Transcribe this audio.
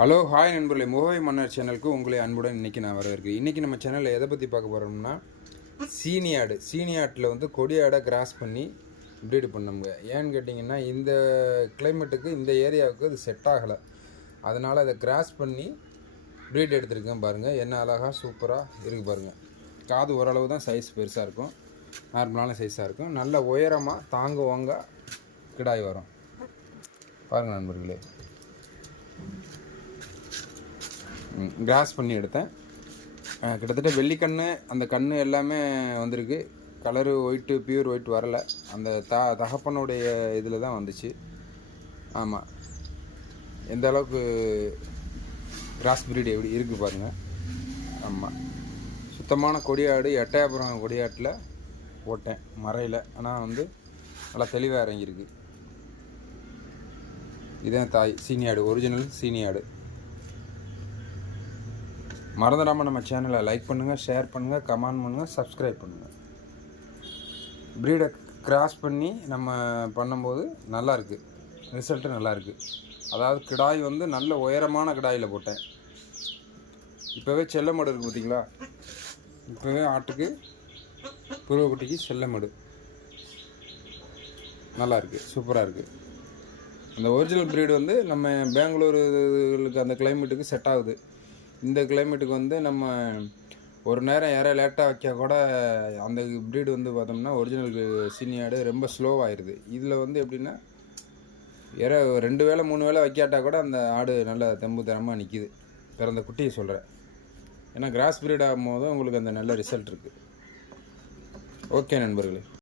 Hello hi நண்பர்களே, முகவை மன்னர் சேனலுக்கு உங்களை அன்புடன் இன்றைக்கி நான் வரவேற்கிறேன். இன்றைக்கி நம்ம சேனலில் எதை பற்றி பார்க்க போகிறோம்னா சீனியாட்டில் வந்து கொடியாடை கிராஸ் பண்ணி ப்ரீடு பண்ணோங்க. ஏன்னு கேட்டிங்கன்னா இந்த கிளைமேட்டுக்கு இந்த ஏரியாவுக்கு அது செட் ஆகலை. அதனால் அதை கிராஸ் பண்ணி ப்ரீட் எடுத்துருக்கேன். பாருங்கள் என்ன அழகாக சூப்பராக இருக்குது பாருங்கள். காது ஓரளவு தான் சைஸ் பெருசாக இருக்கும், நார்மலான சைஸாக இருக்கும். நல்ல உயரமாக தாங்குவாங்க கிடாய் வரும். பாருங்கள் நண்பர்களே, கிராஸ் பண்ணி எடுத்தேன். கிட்டத்தட்ட வெள்ளிக்கண்ணு அந்த கண்ணு எல்லாமே வந்திருக்கு. கலரு ஒயிட்டு, பியூர் ஒயிட் வரலை. அந்த தகப்பனுடைய இதில் தான் வந்துச்சு. ஆமாம், எந்த அளவுக்கு கிராஸ் பிரீடு எப்படி இருக்குது பாருங்கள். ஆமாம், சுத்தமான கொடியாடு. எட்டயபுரம் கொடியாட்டில் போட்டேன், மறையில். ஆனால் வந்து நல்லா தெளிவாக இறங்கியிருக்கு. இதுதான் தாய் சீனியாடு, ஒரிஜினல் சீனியாடு. மறந்துடாமல் நம்ம சேனலை லைக் பண்ணுங்கள், ஷேர் பண்ணுங்கள், கமெண்ட் பண்ணுங்கள், சப்ஸ்கிரைப் பண்ணுங்கள். ப்ரீடை கிராஸ் பண்ணி நம்ம பண்ணும்போது நல்லாயிருக்கு, ரிசல்ட்டு நல்லாயிருக்கு. அதாவது கிடாய் வந்து நல்ல உயரமான கிடாயில் போட்டேன். இப்போவே செல்லமடு இருக்குது பார்த்திங்களா? இப்போவே ஆட்டுக்கு புருவக்குட்டிக்கு செல்லமடு நல்லாயிருக்கு, சூப்பராக இருக்குது. அந்த ஒரிஜினல் ப்ரீடு வந்து நம்ம பெங்களூருக்கு அந்த கிளைமேட்டுக்கு செட் ஆகுது. இந்த கிளைமேட்டுக்கு வந்து நம்ம ஒரு நேரம் யாரை லேட்டாக வைக்க கூட அந்த ப்ரீடு வந்து பார்த்தோம்னா ஒரிஜினல் சீனியாடு ரொம்ப ஸ்லோவாகிடுது. இதில் வந்து எப்படின்னா யாரை 2 வேளை 3 வேளை வைக்காட்டா கூட அந்த ஆடு நல்ல தெம்பு தரமாக நிற்கிது. பிறந்த குட்டியை சொல்கிறேன். ஏன்னா கிராஸ் ப்ரீட் ஆகும்போது உங்களுக்கு அந்த நல்ல ரிசல்ட் இருக்குது. ஓகே நண்பர்களே.